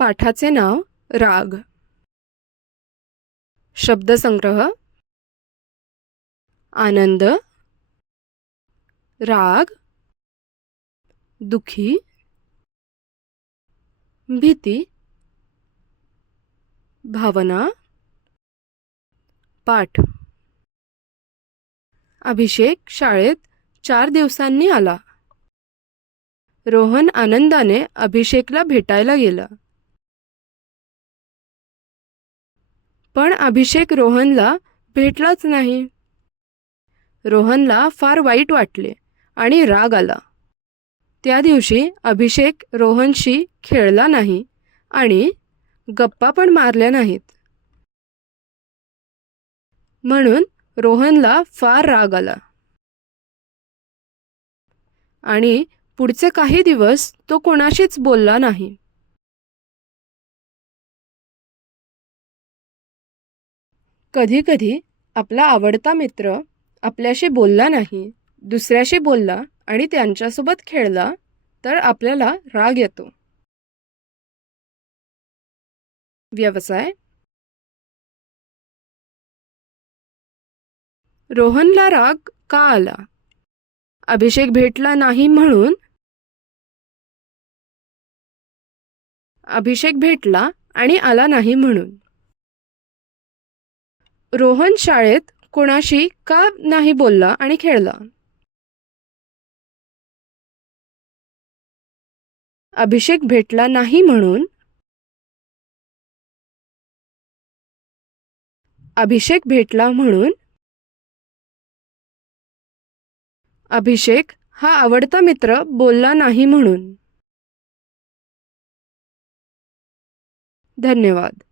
पाठाचे नाव राग. शब्दसंग्रह: आनंद, राग, दुखी, भीती, भावना, पाठ. अभिषेक शाळेत 4 दिवसांनी आला. रोहन आनंदाने अभिषेकला भेटायला गेला. पण अभिषेक रोहनला भेटलाच नाही. रोहनला फार वाईट वाटले आणि राग आला. त्या दिवशी अभिषेक रोहनशी खेळला नाही आणि गप्पा पण मारल्या नाहीत. म्हणून रोहनला फार राग आला आणि पुढचे काही दिवस तो कोणाशीच बोलला नाही. कधी-कधी आपला आवडता मित्र आपल्याशी बोलला नाही, दुसऱ्याशी बोलला आणि त्यांच्यासोबत खेळला तर आपल्याला राग येतो. व्यवसाय: रोहनला राग का आला? अभिषेक भेटला नाही म्हणून. अभिषेक भेटला आणि आला नाही म्हणून. रोहन शाळेत कोणाशी का नाही बोलला आणि खेळला? अभिषेक भेटला नाही म्हणून. अभिषेक भेटला म्हणून. अभिषेक हा आवडता मित्र बोलला नाही म्हणून. धन्यवाद.